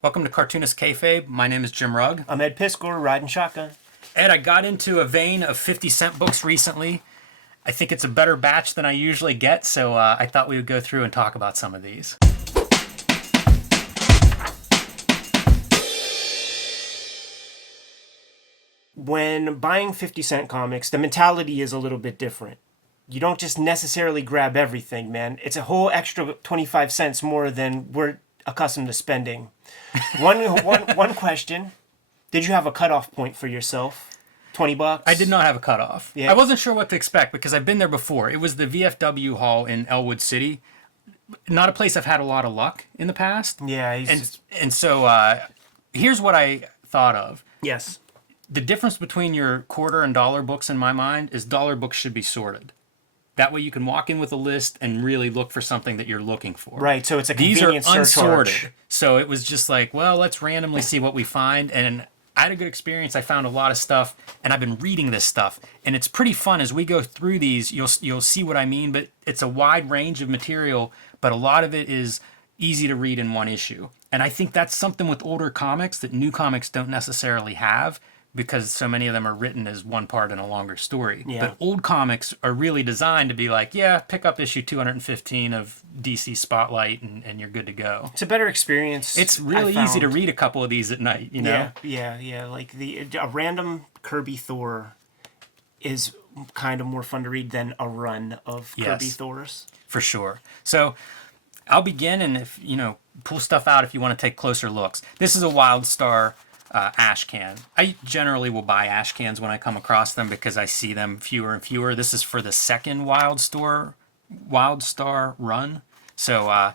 Welcome to Cartoonist Kayfabe. My name is Jim Rugg. I'm Ed Piskor, riding shotgun. Ed, I got into a vein of 50-cent books recently. I think it's a better batch than I usually get, so I thought we would go through and talk about some of these. When buying 50-cent comics, the mentality is a little bit different. You don't just necessarily grab everything, man. It's a whole extra 25 cents more than we're accustomed to spending. One question. Did you have a cutoff point for yourself? $20? I did not have a cutoff. Yeah. I wasn't sure what to expect because I've been there before. It was the VFW hall in Elwood City. Not a place I've had a lot of luck in the past. Yeah. So here's what I thought of. Yes. The difference between your quarter and dollar books in my mind is dollar books should be sorted. That way you can walk in with a list and really look for something that you're looking for. Right, so it's a These are convenient surcharge. unsorted. So it was just like, well, let's randomly see what we find. And I had a good experience. I found a lot of stuff, and I've been reading this stuff. And it's pretty fun. As we go through these, you'll see what I mean. But it's a wide range of material, but a lot of it is easy to read in one issue. And I think that's something with older comics that new comics don't necessarily have, because so many of them are written as one part in a longer story. Yeah. But old comics are really designed to be like, yeah, pick up issue 215 of DC Spotlight and you're good to go. It's a better experience. It's really easy to read a couple of these at night, you know? Yeah. Like a random Kirby Thor is kind of more fun to read than a run of Kirby Thors. For sure. So I'll begin, and if, pull stuff out if you want to take closer looks. This is a Wild Star ash can. I generally will buy ash cans when I come across them because I see them fewer and fewer. This is for the second Wild Star run. So,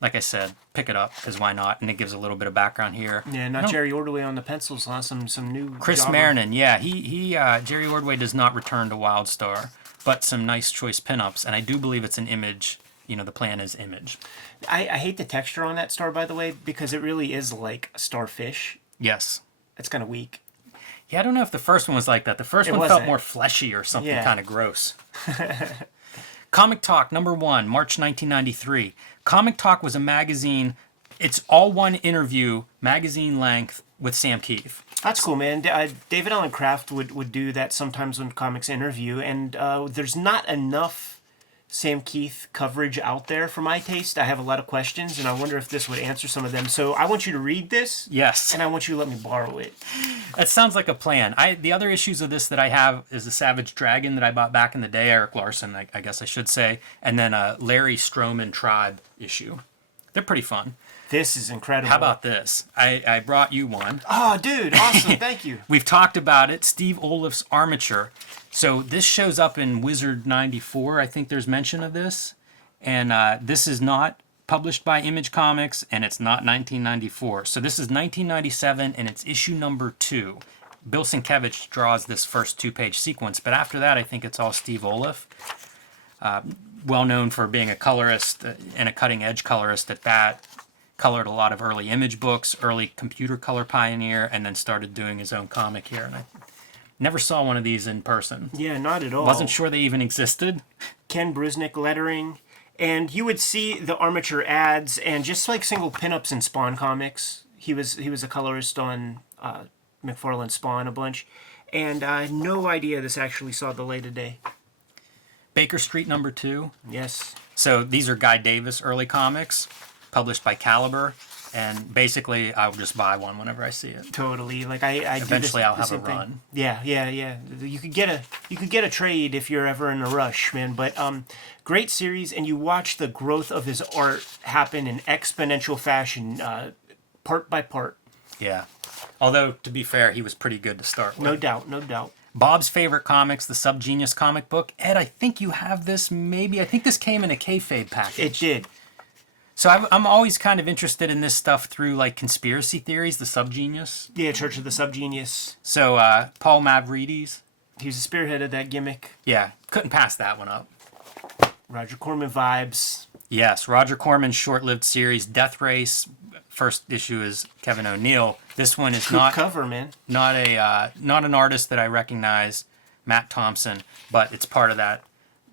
like I said, pick it up, because why not? And it gives a little bit of background here. Yeah, not Jerry Ordway on the pencils, some new. Chris Marinan, yeah, he Jerry Ordway does not return to Wild Star, but some nice choice pinups, and I do believe it's an Image. The plan is Image. I hate the texture on that star, by the way, because it really is like a starfish. Yes. It's kind of weak. Yeah, I don't know if the first one was like that. The first one felt more fleshy or something kind of gross. Comic Talk, number 1, March 1993. Comic Talk was a magazine. It's all one interview, magazine length, with Sam Keefe. That's cool, man. David Allen Kraft would do that sometimes when comics interview, and there's not enough Sam Keith coverage out there for my taste. I have a lot of questions, and I wonder if this would answer some of them. So I want you to read this. Yes. And I want you to let me borrow it. That sounds like a plan. The other issues of this that I have is the Savage Dragon that I bought back in the day, Eric Larson, I guess I should say, and then a Larry Stroman Tribe issue. They're pretty fun. This is incredible. How about this? I brought you one. Oh, dude, awesome. Thank you. We've talked about it. Steve Olaf's Armature. So this shows up in Wizard 94. I think there's mention of this. And this is not published by Image Comics, and it's not 1994. So this is 1997, and it's issue number 2. Bill Sienkiewicz draws this first 2-page sequence, but after that, I think it's all Steve Olaf. Well known for being a colorist and a cutting-edge colorist at that. Colored a lot of early Image books, early computer color pioneer, and then started doing his own comic here. And I never saw one of these in person. Yeah, not at all. Wasn't sure they even existed. Ken Brusnick lettering. And you would see the Armature ads and just like single pinups in Spawn comics. He was a colorist on McFarlane's Spawn a bunch. And I had no idea this actually saw the light of day. Baker Street number 2. Yes. So these are Guy Davis early comics, published by Caliber. And basically, I'll just buy one whenever I see it. Totally, like I eventually I'll have a thing. run. Yeah. You could get a trade if you're ever in a rush, man. But great series, and you watch the growth of his art happen in exponential fashion, part by part. Yeah. Although to be fair, he was pretty good to start with. No doubt. Bob's favorite comics, the Subgenius comic book. Ed, I think you have this. Maybe I think this came in a Kayfabe package. It did. So I'm always kind of interested in this stuff through like conspiracy theories, the Subgenius. Yeah, Church of the Subgenius. So Paul Mavrides. He was the spearhead of that gimmick. Yeah, couldn't pass that one up. Roger Corman vibes. Yes, Roger Corman's short-lived series, Death Race. First issue is Kevin O'Neill. This one is not cover, man. Not an artist that I recognize, Matt Thompson, but it's part of that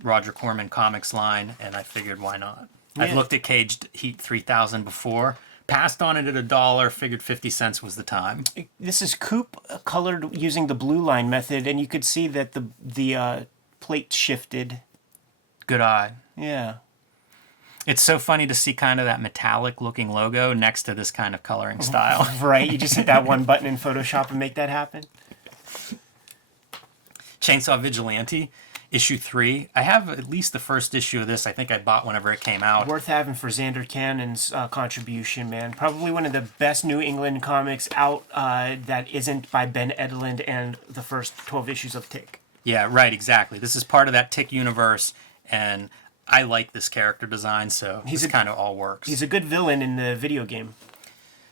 Roger Corman comics line, and I figured why not. Yeah. I've looked at Caged Heat 3000 before, passed on it at $1, figured 50 cents was the time. This is coupe colored using the blue line method, and you could see that the plate shifted. Good eye. Yeah. It's so funny to see kind of that metallic looking logo next to this kind of coloring style. Right, you just hit that one button in Photoshop and make that happen. Chainsaw Vigilante, issue 3. I have at least the first issue of this. I think I bought whenever it came out. Worth having for Xander Cannon's contribution, man. Probably one of the best New England comics out that isn't by Ben Edlund and the first 12 issues of Tick. Yeah, right, exactly. This is part of that Tick universe, and I like this character design, so this kind of all works. He's a good villain in the video game.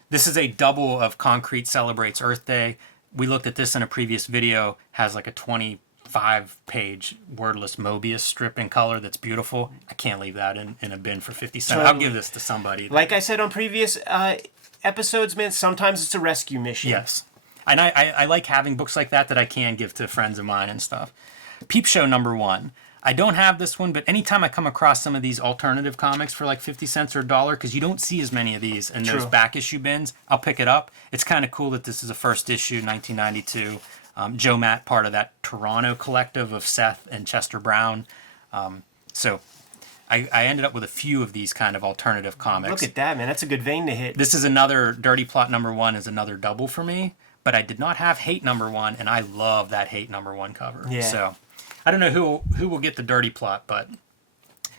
This is a double of Concrete Celebrates Earth Day. We looked at this in a previous video. Has like a 25-page wordless Mobius strip in color that's beautiful. I can't leave that in a bin for 50 cents. I'll give this to somebody. Like I said on previous episodes, man, sometimes it's a rescue mission. Yes. And I like having books like that I can give to friends of mine and stuff. Peep Show #1. I don't have this one, but anytime I come across some of these alternative comics for like 50 cents or $1, because you don't see as many of these in those back issue bins, I'll pick it up. It's kind of cool that this is a first issue, 1992. Joe Matt, part of that Toronto collective of Seth and Chester Brown. So I ended up with a few of these kind of alternative comics. Look at that, man. That's a good vein to hit. This is another Dirty Plot #1 is another double for me, but I did not have Hate #1, and I love that Hate #1 cover. Yeah. So I don't know who will get the Dirty Plot, but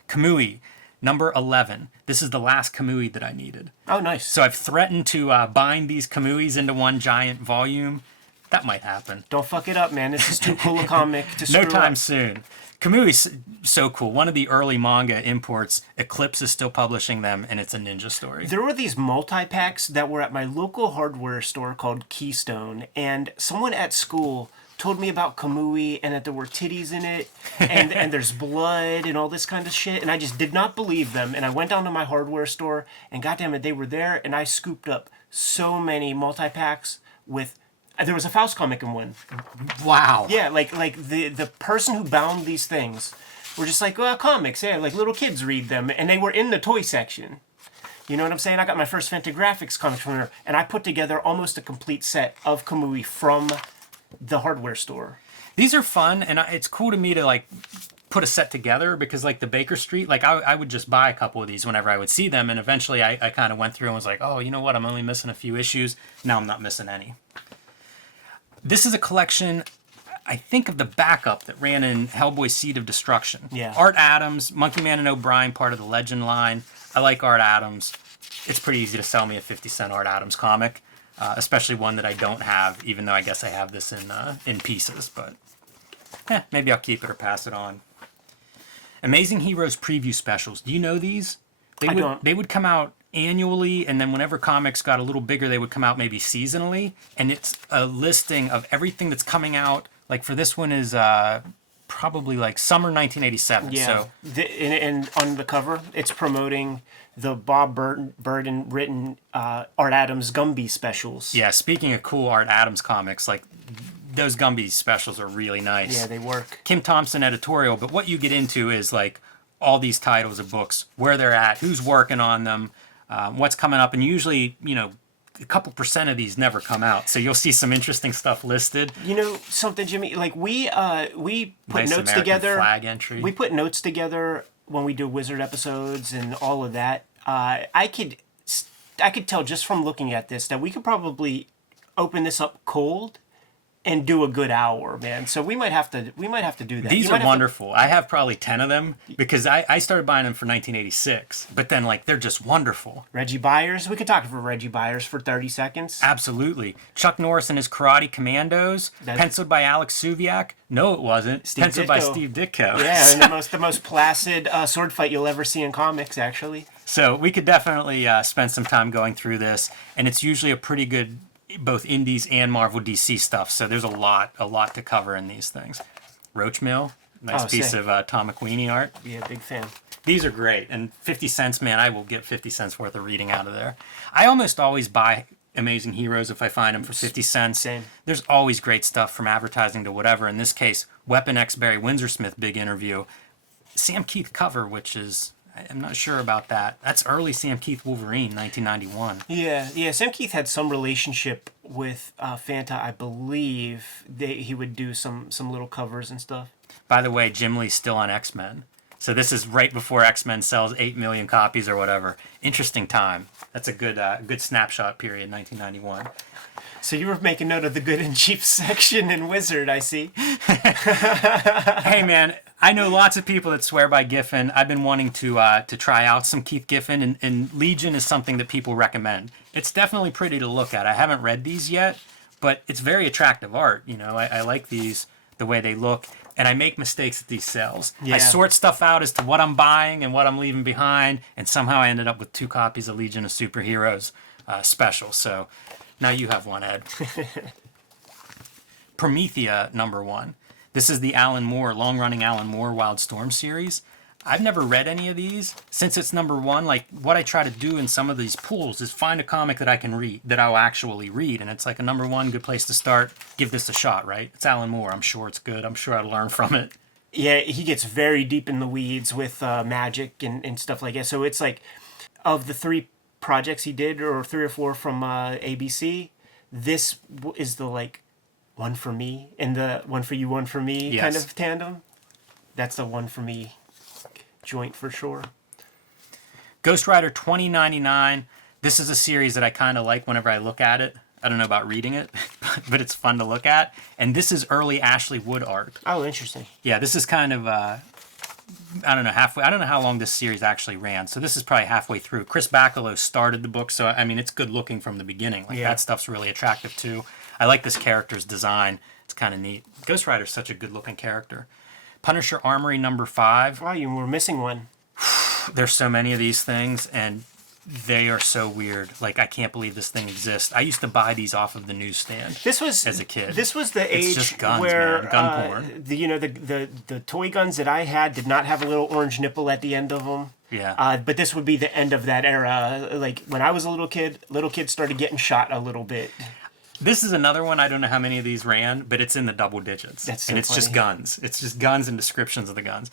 Kamui, #11. This is the last Kamui that I needed. Oh, nice. So I've threatened to bind these Kamuis into one giant volume. That might happen. Don't fuck it up, man. This is too cool a comic to screw No time up. soon. Kamui's so cool. One of the early manga imports. Eclipse is still publishing them, and it's a ninja story. There were these multi-packs that were at my local hardware store called Keystone, and someone at school told me about Kamui and that there were titties in it, and there's blood and all this kind of shit, and I just did not believe them, and I went down to my hardware store, and goddamn it, they were there, and I scooped up so many multi-packs with... There was a Faust comic in one. Wow. Yeah, like the person who bound these things were just like, well, comics, yeah, like little kids read them, and they were in the toy section. You know what I'm saying? I got my first Fantagraphics comics from there, and I put together almost a complete set of Kamui from the hardware store. These are fun, and it's cool to me to like put a set together because like the Baker Street, like I would just buy a couple of these whenever I would see them, and eventually I kind of went through and was like, oh, you know what? I'm only missing a few issues. Now I'm not missing any. This is a collection, I think, of the backup that ran in Hellboy Seed of Destruction. Yeah. Art Adams, Monkey Man and O'Brien, part of the Legend line. I like Art Adams. It's pretty easy to sell me a 50-cent Art Adams comic, especially one that I don't have, even though I guess I have this in pieces. But maybe I'll keep it or pass it on. Amazing Heroes preview specials. Do you know these? I don't. They would come out annually, and then whenever comics got a little bigger, they would come out maybe seasonally, and it's a listing of everything that's coming out. Like for this one is probably like summer 1987. Yeah, So and on the cover, it's promoting the Bob Burden written Art Adams Gumby specials. yeah, speaking of cool Art Adams comics, like those Gumby specials are really nice. Yeah, they work. Kim Thompson editorial, but what you get into is like all these titles of books, where they're at, who's working on them, what's coming up, and usually, you know, a couple % of these never come out, so you'll see some interesting stuff listed. You know something, Jimmy? Like we put Nice notes American together. flag entry. We put notes together when we do Wizard episodes and all of that. I could tell just from looking at this that we could probably open this up cold and do a good hour, man. So we might have to do that. These You are might have wonderful. I have probably 10 of them because I started buying them for 1986, but then like they're just wonderful. Reggie Byers. We could talk for Reggie Byers for 30 seconds. Absolutely. Chuck Norris and his Karate Commandos, penciled by Alex Suviak. No, it wasn't. Penciled by Ditko. Steve Ditko. Yeah, and the most placid sword fight you'll ever see in comics, actually. So we could definitely spend some time going through this, and it's usually a pretty good both Indies and Marvel DC stuff. So there's a lot to cover in these things. Roach Mill, nice piece sick. of Tom McQueenie art. Yeah, big fan. These are great, and 50 cents, man, I will get 50 cents worth of reading out of there. I almost always buy Amazing Heroes if I find them for 50 cents. Same. There's always great stuff from advertising to whatever. In this case, Weapon X Barry Windsor Smith big interview. Sam Keith cover, which is, I'm not sure about that. That's early Sam Keith Wolverine, 1991. Yeah. Sam Keith had some relationship with Fanta, I believe. He would do some little covers and stuff. By the way, Jim Lee's still on X-Men. So this is right before X-Men sells 8 million copies or whatever. Interesting time. That's a good snapshot period, 1991. So you were making note of the good and cheap section in Wizard, I see. Hey man, I know lots of people that swear by Giffen. I've been wanting to try out some Keith Giffen, and Legion is something that people recommend. It's definitely pretty to look at. I haven't read these yet, but it's very attractive art. You know, I like these, the way they look, and I make mistakes at these sales. Yeah. I sort stuff out as to what I'm buying and what I'm leaving behind, and somehow I ended up with 2 copies of Legion of Superheroes special. So now you have one, Ed. Promethea #1. This is the Alan Moore, long-running Alan Moore Wildstorm series. I've never read any of these. Since it's #1, like what I try to do in some of these pools is find a comic that I can read, that I'll actually read. And it's like a #1, good place to start. Give this a shot, right? It's Alan Moore. I'm sure it's good. I'm sure I'll learn from it. Yeah, he gets very deep in the weeds with magic and stuff like that. So it's like, of the 3 projects he did, or 3 or 4 from ABC, this is the like one for me and the one for you, one for me kind of tandem. That's the one for me joint for sure. Ghost Rider 2099. This is a series that I kind of like whenever I look at it. I don't know about reading it, but it's fun to look at. And this is early Ashley Wood art. Oh, interesting. Yeah, this is kind of, I don't know, halfway. I don't know how long this series actually ran. So this is probably halfway through. Chris Bacalo started the book, so I mean, it's good looking from the beginning. Like that stuff's really attractive too. I like this character's design. It's kind of neat. Ghost Rider's such a good looking character. Punisher Armory #5. Wow, you were missing one. There's so many of these things, and they are so weird. Like, I can't believe this thing exists. I used to buy these off of the newsstand. This was as a kid. This was the age just guns, where man. Gun porn. The toy guns that I had did not have a little orange nipple at the end of them. Yeah. But this would be the end of that era. Like when I was a little kids started getting shot a little bit. This is another one. I don't know how many of these ran, but it's in the double digits. That's so and it's funny. just guns. It's just guns and descriptions of the guns.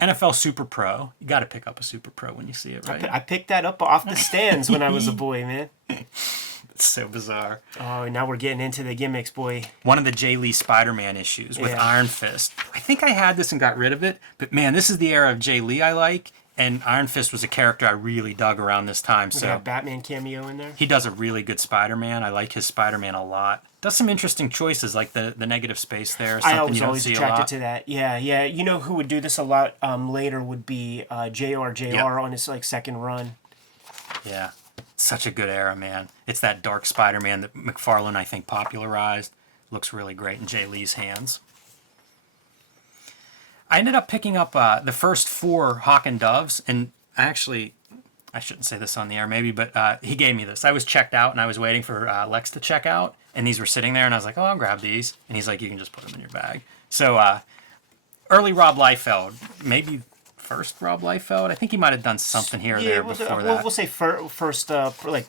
NFL Super Pro. You got to pick up a Super Pro when you see it, right? I picked that up off the stands when I was a boy, man. It's so bizarre. Oh, now we're getting into the gimmicks, boy. One of the Jay Lee Spider-Man issues with Iron Fist. I think I had this and got rid of it, but man, this is the era of Jay Lee I like, and Iron Fist was a character I really dug around this time. We So got a Batman cameo in there. he does a really good Spider-Man. I like his Spider-Man a lot. Does some interesting choices, like the negative space there. I Something was you don't always see a attracted lot. to that. Yeah. You know who would do this a lot later would be JR on his like second run. Yeah. Such a good era, man. It's that dark Spider-Man that McFarlane, I think, popularized. Looks really great in Jay Lee's hands. I ended up picking up the first 4 Hawk and Doves, and actually, I shouldn't say this on the air maybe, but he gave me this. I was checked out, and I was waiting for Lex to check out, and these were sitting there, and I was like, oh, I'll grab these. And he's like, you can just put them in your bag. So early Rob Liefeld, maybe first Rob Liefeld. I think he might have done something here or there before that. We'll say first, like,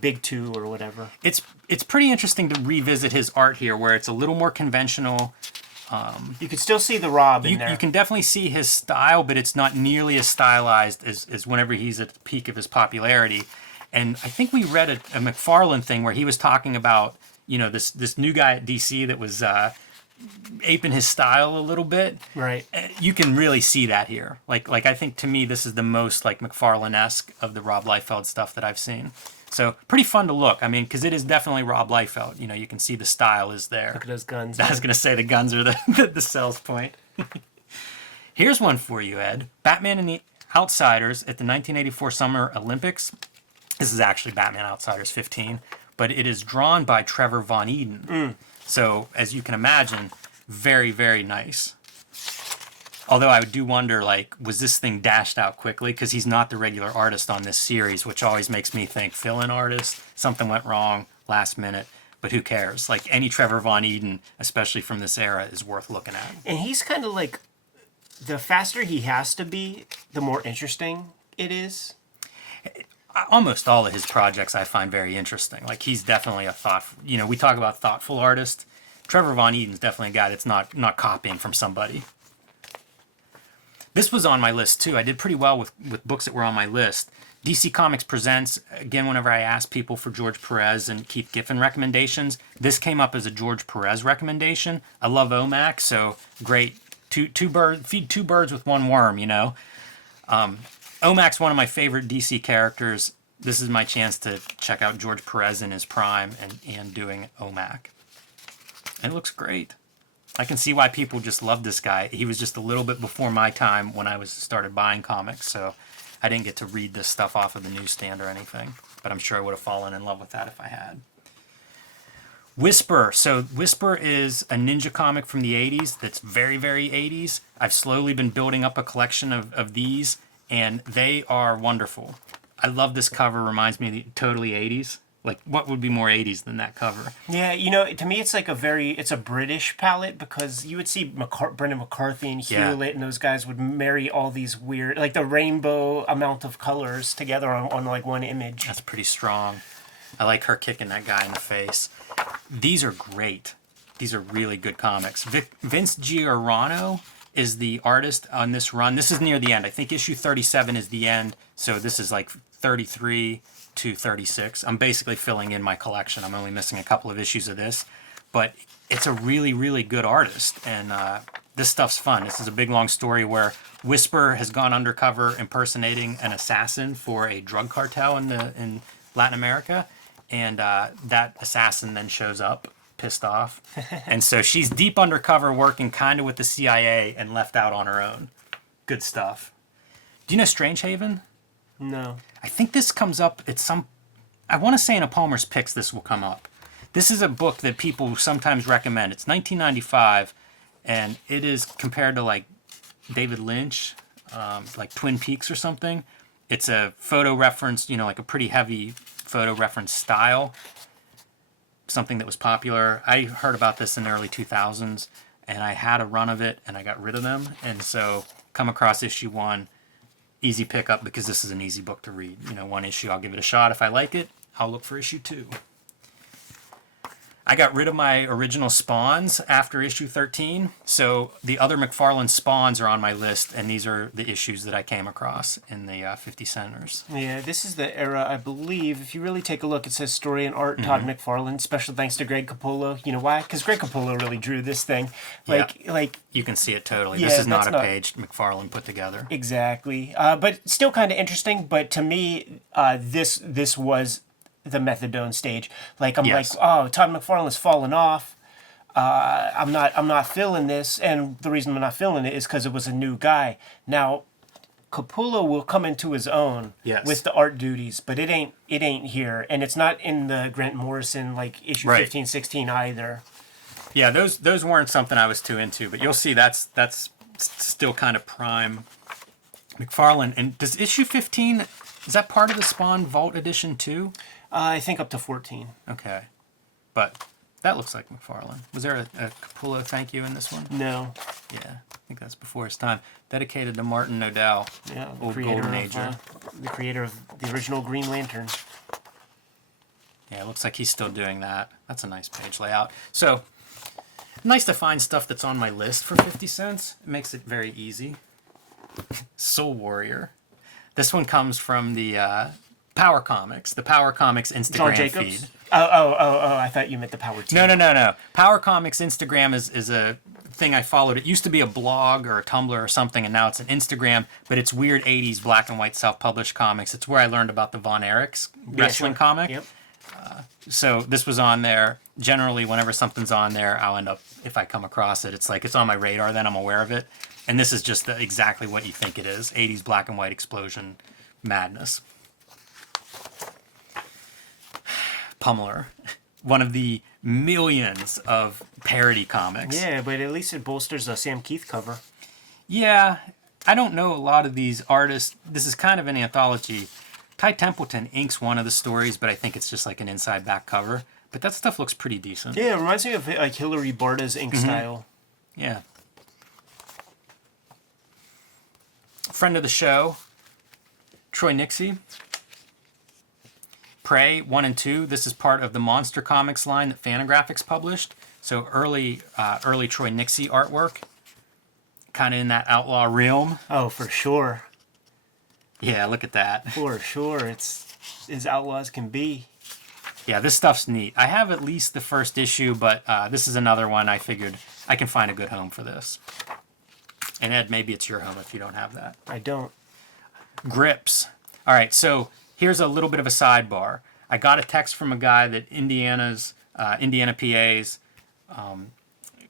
big 2 or whatever. It's pretty interesting to revisit his art here, where it's a little more conventional. You can still see the Rob in there. You can definitely see his style, but it's not nearly as stylized as whenever he's at the peak of his popularity. And I think we read a McFarlane thing where he was talking about, this new guy at DC that was aping his style a little bit. Right. You can really see that here. Like I think to me this is the most like McFarlane-esque of the Rob Liefeld stuff that I've seen. So pretty fun to look. I mean, because it is definitely Rob Liefeld. You can see the style is there. Look at those guns. I was going to say the guns are the sales point. Here's one for you, Ed. Batman and the Outsiders at the 1984 Summer Olympics. This is actually Batman Outsiders 15, but it is drawn by Trevor Von Eden. So, as you can imagine, very, very nice. Although I do wonder, was this thing dashed out quickly? Because he's not the regular artist on this series, which always makes me think, fill-in artist, something went wrong, last minute. But who cares? Like, any Trevor Von Eden, especially from this era, is worth looking at. And he's kind of like, the faster he has to be, the more interesting it is. Almost all of his projects I find very interesting. Like, he's definitely a thoughtful, we talk about thoughtful artist. Trevor Von Eden's definitely a guy that's not copying from somebody. This was on my list too. I did pretty well with books that were on my list. DC Comics presents, again, whenever I ask people for George Perez and Keith Giffen recommendations, this came up as a George Perez recommendation. I love OMAC, so great. Feed two birds with one worm, you know. OMAC's one of my favorite DC characters. This is my chance to check out George Perez in his prime and doing OMAC. And it looks great. I can see why people just love this guy. He was just a little bit before my time when I started buying comics, so I didn't get to read this stuff off of the newsstand or anything. But I'm sure I would have fallen in love with that if I had. Whisper. So Whisper is a ninja comic from the 80s that's very, very 80s. I've slowly been building up a collection of these, and they are wonderful. I love this cover. Reminds me of the totally 80s. Like, what would be more 80s than that cover? Yeah, you know, to me, it's like it's a British palette, because you would see Brendan McCarthy and Hewlett and those guys would marry all these weird, like the rainbow amount of colors together on like one image. That's pretty strong. I like her kicking that guy in the face. These are great. These are really good comics. Vince Giorano is the artist on this run. This is near the end. I think issue 37 is the end, so this is like 33 to 36. I'm basically filling in my collection. I'm only missing a couple of issues of this, but it's a really, really good artist, and this stuff's fun. This is a big, long story where Whisper has gone undercover impersonating an assassin for a drug cartel in Latin America, and that assassin then shows up pissed off, and so she's deep undercover working kind of with the CIA and left out on her own. Good stuff. Do you know Strangehaven? No. I think this comes up at I want to say in a Palmer's Picks this will come up. This is a book that people sometimes recommend. It's 1995, and it is compared to like David Lynch, like Twin Peaks or something. It's a photo reference, you know, like a pretty heavy photo reference style. Something that was popular. I heard about this in the early 2000s, and I had a run of it, and I got rid of them. And so come across issue 1, easy pickup, because this is an easy book to read. You know, one issue, I'll give it a shot. If I like it, I'll look for issue 2. I got rid of my original Spawns after issue 13, so the other McFarlane Spawns are on my list, and these are the issues that I came across in the 50 centers. Yeah, this is the era, I believe. If you really take a look, it says story and art, Todd McFarlane. Special thanks to Greg Capullo. You know why? Because Greg Capullo really drew this thing. Like you can see it totally. Yeah, this is not a page McFarlane put together. Exactly. But still kind of interesting. But to me, this was the methadone stage. Like, I'm like, oh, Todd McFarlane's fallen off. I'm not feeling this, and the reason I'm not feeling it is because it was a new guy. Now, Capullo will come into his own with the art duties, but it ain't here, and it's not in the Grant Morrison like issue 15, 16 either. Yeah, those weren't something I was too into, but you'll see that's still kind of prime McFarlane. And does issue 15, is that part of the Spawn Vault edition too? I think up to 14. Okay, but that looks like McFarlane. Was there a Capullo thank you in this one? No. Yeah, I think that's before his time. Dedicated to Martin Nodell, old Golden Ager. The creator of the original Green Lantern. Yeah, it looks like he's still doing that. That's a nice page layout. So, nice to find stuff that's on my list for 50 cents. It makes it very easy. Soul Warrior. This one comes from the Power Comics, the Power Comics Instagram feed. Oh, I thought you meant the Power Team. No. Power Comics Instagram is a thing I followed. It used to be a blog or a Tumblr or something, and now it's an Instagram, but it's weird 80s black and white self-published comics. It's where I learned about the Von Erichs wrestling comic. Yep. So this was on there. Generally, whenever something's on there, I'll end up, if I come across it, it's like it's on my radar, then I'm aware of it. And this is just exactly what you think it is. 80s black and white explosion madness. Pummeler, one of the millions of parody comics. Yeah, but at least it bolsters a Sam Keith cover. Yeah, I don't know a lot of these artists. This is kind of an anthology. Ty Templeton inks one of the stories, but I think it's just like an inside back cover. But that stuff looks pretty decent. Yeah, it reminds me of like Hilary Barta's ink style. Yeah. Friend of the show, Troy Nixie. Prey 1 and 2. This is part of the Monster Comics line that Fantagraphics published. So early Troy Nixie artwork. kind of in that outlaw realm. Oh, for sure. Yeah, look at that. For sure. It's as outlaw as can be. Yeah, this stuff's neat. I have at least the first issue, but this is another one I figured I can find a good home for this. And Ed, maybe it's your home if you don't have that. I don't. Grips. All right, so here's a little bit of a sidebar. I got a text from a guy that Indiana PA's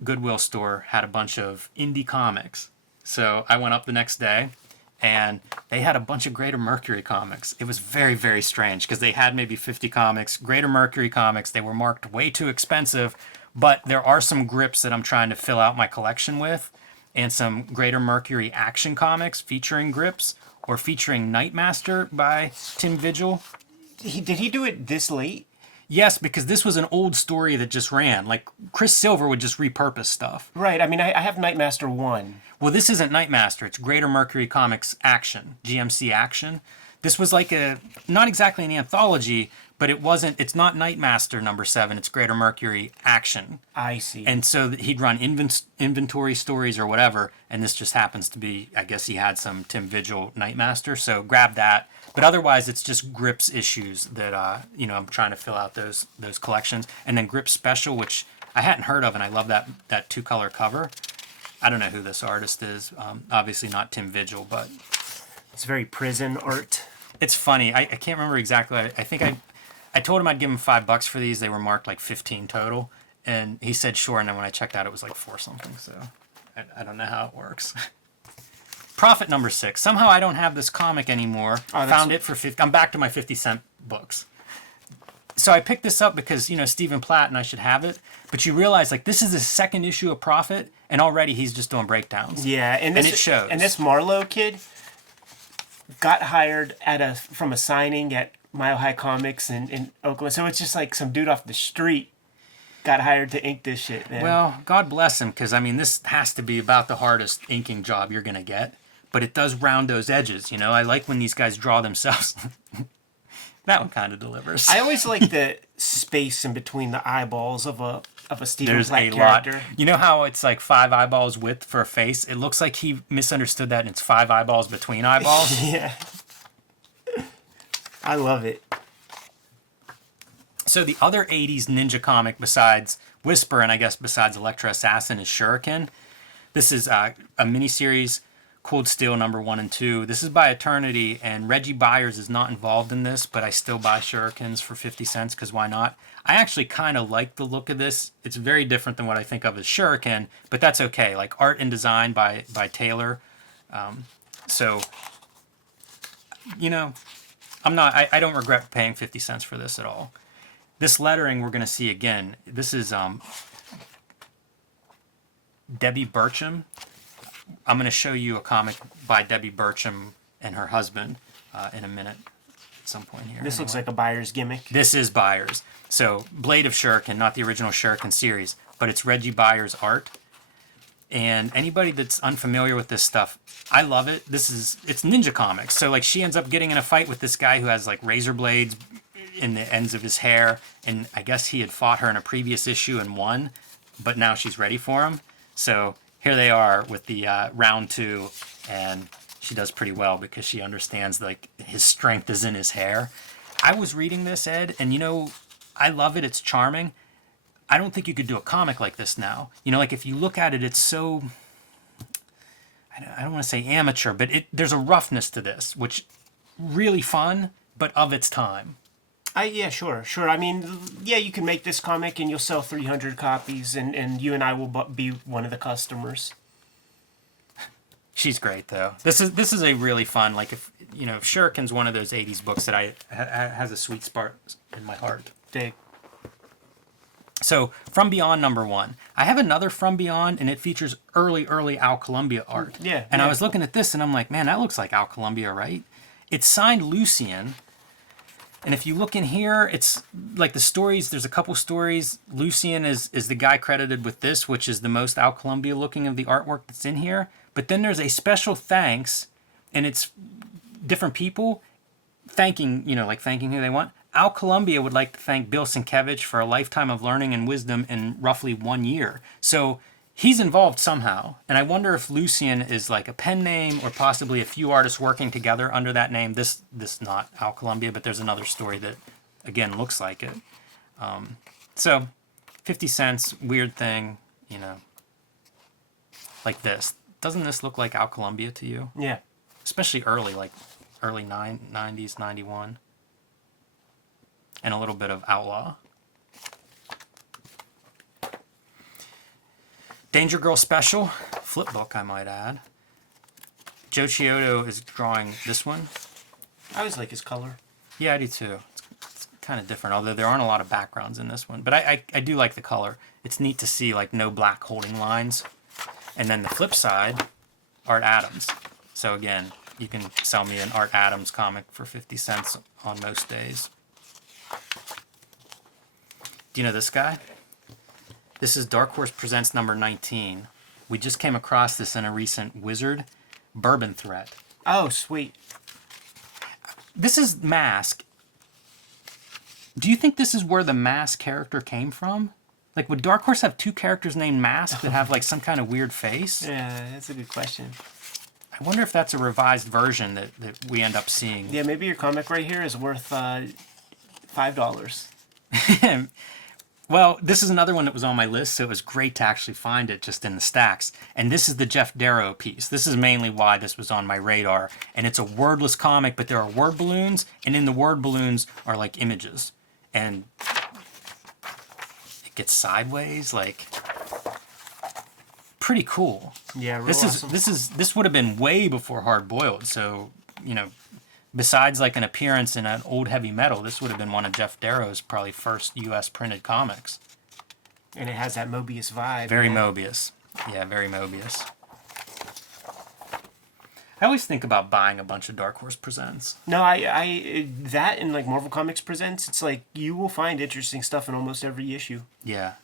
Goodwill store had a bunch of indie comics. So I went up the next day, and they had a bunch of Greater Mercury comics. It was very, very strange because they had maybe 50 comics. Greater Mercury comics, they were marked way too expensive, but there are some grips that I'm trying to fill out my collection with, and some Greater Mercury action comics featuring grips or featuring Nightmaster by Tim Vigil. Did he do it this late? Yes, because this was an old story that just ran. Like, Chris Silver would just repurpose stuff. Right. I mean, I have Nightmaster 1. Well, this isn't Nightmaster. It's Greater Mercury Comics Action, GMC Action. This was like not exactly an anthology, but it's not Nightmaster #7. It's Greater Mercury Action. I see. And so he'd run inventory stories or whatever, and this just happens to be, I guess he had some Tim Vigil Nightmaster, so grab that. But otherwise, it's just Grips issues that, I'm trying to fill out those collections. And then Grips Special, which I hadn't heard of, and I love that two-color cover. I don't know who this artist is. Obviously not Tim Vigil, but... It's very prison art. It's funny. I can't remember exactly. I think I told him I'd give him $5 for these. They were marked like 15 total. And he said sure, and then when I checked out, it was like 4 something. So I don't know how it works. Profit #6. Somehow I don't have this comic anymore. Found it for 50. I'm back to my 50-cent books. So I picked this up because, Stephen Platt and I should have it. But you realize, like, this is the second issue of Profit, and already he's just doing breakdowns. Yeah, and it shows. And this Marlowe kid got hired from a signing at Mile High Comics in Oakland. So it's just like some dude off the street got hired to ink this shit, man. Well, God bless him, because, this has to be about the hardest inking job you're going to get. But it does round those edges, I like when these guys draw themselves. That one kind of delivers. I always like the space in between the eyeballs of a Stephen Platt lot. character. You know how it's like 5 eyeballs width for a face? It looks like he misunderstood that, and it's 5 eyeballs between eyeballs. Yeah. I love it. So the other 80s ninja comic besides Whisper, and I guess besides Electra Assassin, is Shuriken. This is a miniseries, Cold Steel #1 and 2. This is by Eternity, and Reggie Byers is not involved in this, but I still buy Shurikens for 50 cents, because why not? I actually kind of like the look of this. It's very different than what I think of as Shuriken, but that's okay. Like, art and design by Taylor. So, I don't regret paying 50 cents for this at all. This lettering we're going to see again. This is Debbie Berchem. I'm going to show you a comic by Debbie Berchem and her husband in a minute at some point here. This looks like a Byers gimmick. This is Byers. So, Blade of Shuriken, not the original Shuriken series, but it's Reggie Byers' art. And anybody that's unfamiliar with this stuff, I love it. It's ninja comics. So, like, she ends up getting in a fight with this guy who has, like, razor blades in the ends of his hair. And I guess he had fought her in a previous issue and won, but now she's ready for him. So, here they are with the round 2, and she does pretty well because she understands, like, his strength is in his hair. I was reading this, Ed, and I love it. It's charming. I don't think you could do a comic like this now. Like, if you look at it, it's so, I don't want to say amateur, but there's a roughness to this, which really fun, but of its time. Yeah, sure. I mean, yeah, you can make this comic and you'll sell 300 copies, and you and I will be one of the customers. She's great, though. This is a really fun, like, if Shuriken's one of those 80s books that has a sweet spot in my heart. Dig. So, From Beyond #1. I have another From Beyond, and it features early Al Columbia art. Yeah. And I was looking at this, and I'm like, man, that looks like Al Columbia, right? It's signed Lucien. And if you look in here, it's like the stories, there's a couple stories. Lucien is the guy credited with this, which is the most Al Columbia looking of the artwork that's in here. But then there's a special thanks, and it's different people thanking who they want. Al Columbia would like to thank Bill Sienkiewicz for a lifetime of learning and wisdom in roughly 1 year. So he's involved somehow. And I wonder if Lucian is like a pen name or possibly a few artists working together under that name. This not Al Columbia, but there's another story that, again, looks like it. So 50 cents, weird thing, you know, like this. Doesn't this look like Al Columbia to you? Yeah. Especially early, like early 90s, 91. And a little bit of Outlaw. Danger Girl Special, flip book, I might add. Joe Chiodo is drawing this one. I always like his color. Yeah, I do too. It's kind of different, although there aren't a lot of backgrounds in this one. But I do like the color. It's neat to see like no black holding lines. And then the flip side, Art Adams. So again, you can sell me an Art Adams comic for 50 cents on most days. Do you know this guy? This is Dark Horse Presents number 19. We just came across this in a recent Wizard Bourbon Threat. Oh, sweet. This is Mask. Do you think this is where the Mask character came from? Like, would Dark Horse have two characters named Mask that have, like, some kind of weird face? Yeah, that's a good question. I wonder if that's a revised version that we end up seeing. Yeah, maybe your comic right here is worth $5. Well, this is another one that was on my list, so it was great to actually find it just in the stacks. And this is the Jeff Darrow piece. This is mainly why this was on my radar. And it's a wordless comic, but there are word balloons, and in the word balloons are like images. And it gets sideways, like pretty cool. Yeah, real This awesome. This would have been way before Hard Boiled, so you know, besides like an appearance in an old heavy metal, this would have been one of Jeff Darrow's probably first U.S. printed comics. And it has that Mobius vibe. Very man. Mobius. Yeah, very Mobius. I always think about buying a bunch of Dark Horse Presents. No, that and like Marvel Comics Presents, it's like you will find interesting stuff in almost every issue. Yeah.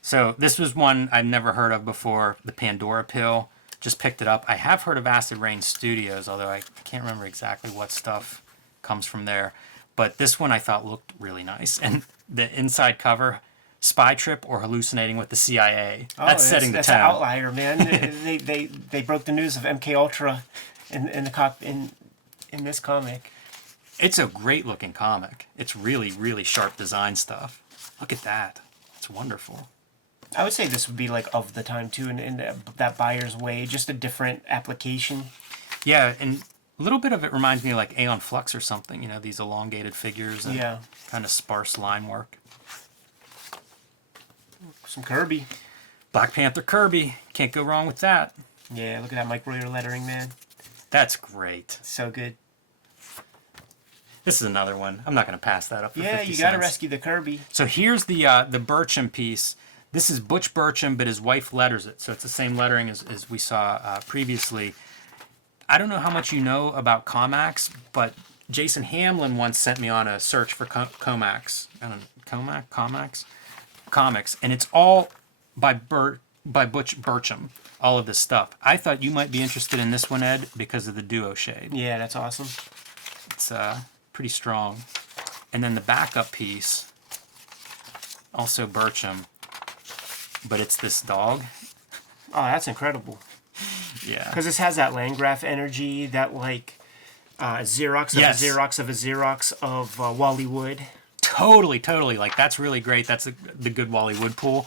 So this was one I've never heard of before, the Pandora Pill. Just picked it up. I have heard of Acid Rain Studios, although I can't remember exactly what stuff comes from there. But this one I thought looked really nice. And the inside cover, Spy Trip or Hallucinating with the CIA. That's setting the that's tone. an outlier, man. they broke the news of MK Ultra in this comic. It's a great looking comic. It's really, really sharp design stuff. Look at that. It's wonderful. I would say this would be like of the time too, in that Byers way, just a different application. Yeah, and a little bit of it reminds me of like Aeon Flux or something, you know, these elongated figures and kind of sparse line work. Some Kirby. Black Panther Kirby. Can't go wrong with that. Yeah, look at that Mike Royer lettering, man. That's great. So good. This is another one. I'm not going to pass that up for 50 Yeah, cents. you got to rescue the Kirby. So here's the Berchem piece. This is Butch Berchem, but his wife letters it. So it's the same lettering as we saw previously. I don't know how much you know about Comax, but Jason Hamlin once sent me on a search for Comax. I don't know, Comax? Comics. And it's all by Butch Berchem, all of this stuff. I thought you might be interested in this one, Ed, because of the duo shade. Yeah, that's awesome. It's pretty strong. And then the backup piece, also Berchem, but it's this dog. Oh, that's incredible. Yeah. Because this has that Landgraf energy, that like Xerox of a Xerox of a Xerox of Wally Wood. Totally. Like, that's really great. That's the good Wally Wood pool.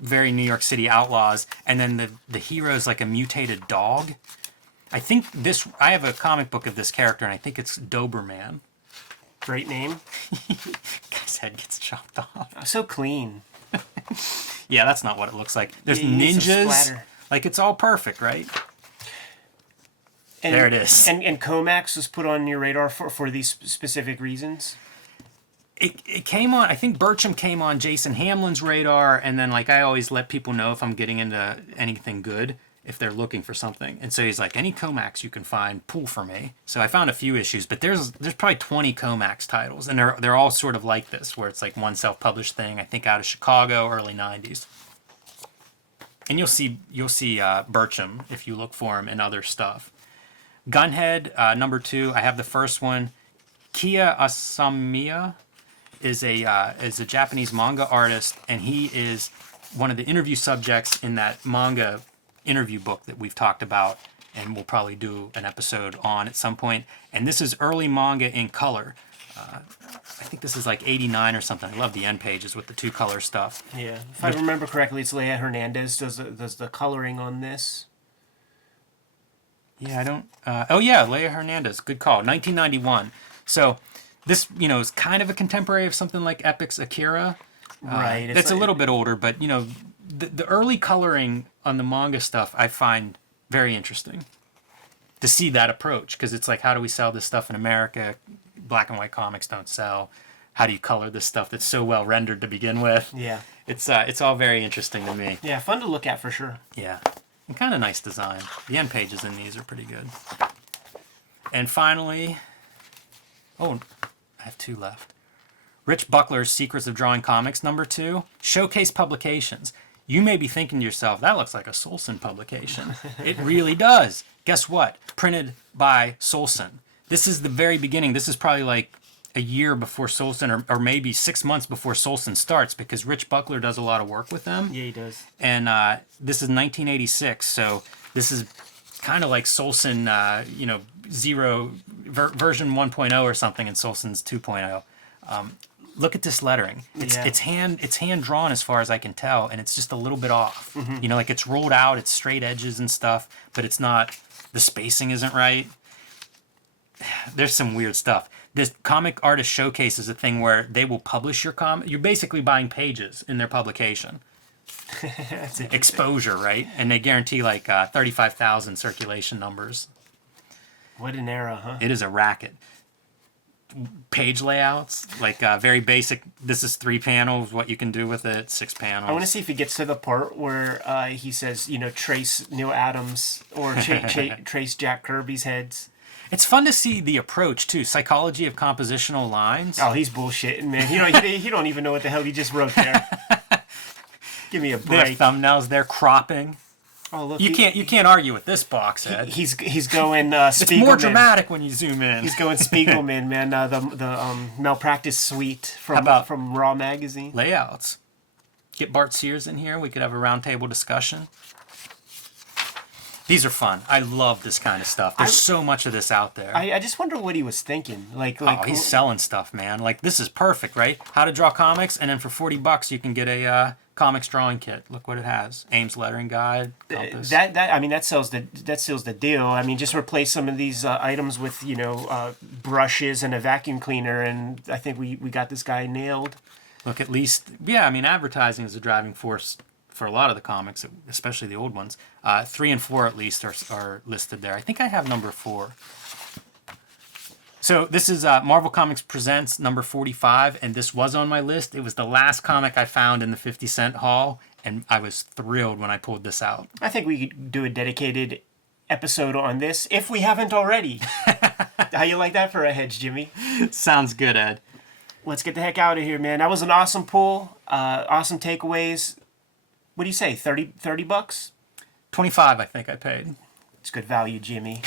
Very New York City Outlaws. And then the hero's like a mutated dog. I think I have a comic book of this character, and I think it's Doberman. Great name. Guy's head gets chopped off. Oh, so clean. Yeah, that's not what it looks like. There's You need some ninjas. splatter. Like, it's all perfect, right? And, There it is. And Comax was put on your radar for these specific reasons. It came on, I think Berchem came on Jason Hamlin's radar, and then, like, I always let people know if I'm getting into anything good, if they're looking for something. And so he's like, any Comax you can find, pull for me. So I found a few issues, but there's probably 20 Comax titles, and they're all sort of like this, where it's like one self-published thing, I think out of Chicago, early 90s. And you'll see Berchem if you look for him in other stuff. Gunhead, number 2, I have the first one. Kia Asamiya is a Japanese manga artist, and he is one of the interview subjects in that manga interview book that we've talked about, and we'll probably do an episode on at some point. And this is early manga in color. I think this is like 89 or something. I love the end pages with the 2-color stuff. Yeah, if I remember correctly, it's Leia Hernandez does the coloring on this. Yeah, I don't... oh, yeah, Leia Hernandez. Good call. 1991. So this, is kind of a contemporary of something like Epic's Akira. Right. That's a little bit older, but, the early coloring on the manga stuff I find very interesting to see that approach, because it's like, how do we sell this stuff in America? Black and white comics don't sell. How do you color this stuff that's so well rendered to begin with? Yeah. It's all very interesting to me. Yeah, fun to look at for sure. Yeah. And kind of nice design. The end pages in these are pretty good. And finally, I have 2 left. Rich Buckler's Secrets of Drawing Comics, #2. Showcase Publications. You may be thinking to yourself, that looks like a Solson publication. It really does. Guess what? Printed by Solson. This is the very beginning. This is probably like a year before Solson, or maybe 6 months before Solson starts, because Rich Buckler does a lot of work with them. Yeah, he does. And this is 1986, so this is kind of like Solson, version 1.0 or something, and Solson's 2.0. Look at this lettering. It's hand drawn as far as I can tell, and it's just a little bit off. Mm-hmm. Like it's rolled out, it's straight edges and stuff, but it's not. The spacing isn't right. There's some weird stuff. This Comic Artist Showcase is a thing where they will publish your comic. You're basically buying pages in their publication. That's Exposure, right? And they guarantee like 35,000 circulation numbers. What an era, huh? It is a racket. Page layouts, like very basic. This is 3 panels. What you can do with it, 6 panels. I want to see if he gets to the part where he says, trace Neil Adams or trace Jack Kirby's heads. It's fun to see the approach too. Psychology of compositional lines. Oh, he's bullshitting, man. He don't even know what the hell he just wrote there. Give me a break. Their thumbnails, they're cropping. Oh, look, you can't argue with this box, Ed. He's going Spiegelman. It's more dramatic when you zoom in. He's going Spiegelman, man. The Malpractice Suite from Raw Magazine. Layouts. Get Bart Sears in here. We could have a roundtable discussion. These are fun. I love this kind of stuff. There's so much of this out there. I just wonder what he was thinking. He's selling stuff, man. Like, this is perfect, right? How to draw comics, and then for $40 you can get a comics drawing kit. Look what it has: Ames lettering guide, compass. That seals the deal. I mean, just replace some of these items with brushes and a vacuum cleaner, and I think we got this guy nailed. Look, at least, yeah. I mean, advertising is a driving force for a lot of the comics, especially the old ones. 3 and 4 at least are listed there. I think I have #4. So this is Marvel Comics Presents #45, and this was on my list. It was the last comic I found in the 50-cent haul, and I was thrilled when I pulled this out. I think we could do a dedicated episode on this, if we haven't already. How you like that for a hedge, Jimmy? Sounds good, Ed. Let's get the heck out of here, man. That was an awesome pull. Awesome takeaways. What do you say, $30? 25, I think I paid. It's good value, Jimmy.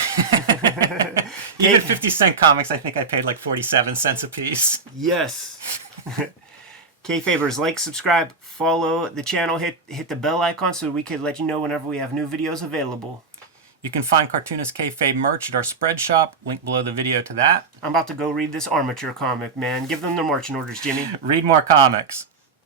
Even 50-cent comics, I think I paid like 47 cents a piece. Yes. Kayfabers, like, subscribe, follow the channel, hit the bell icon so we can let you know whenever we have new videos available. You can find Cartoonist Kayfabe merch at our spread shop. Link below the video to that. I'm about to go read this Armature comic, man. Give them their marching orders, Jimmy. Read more comics.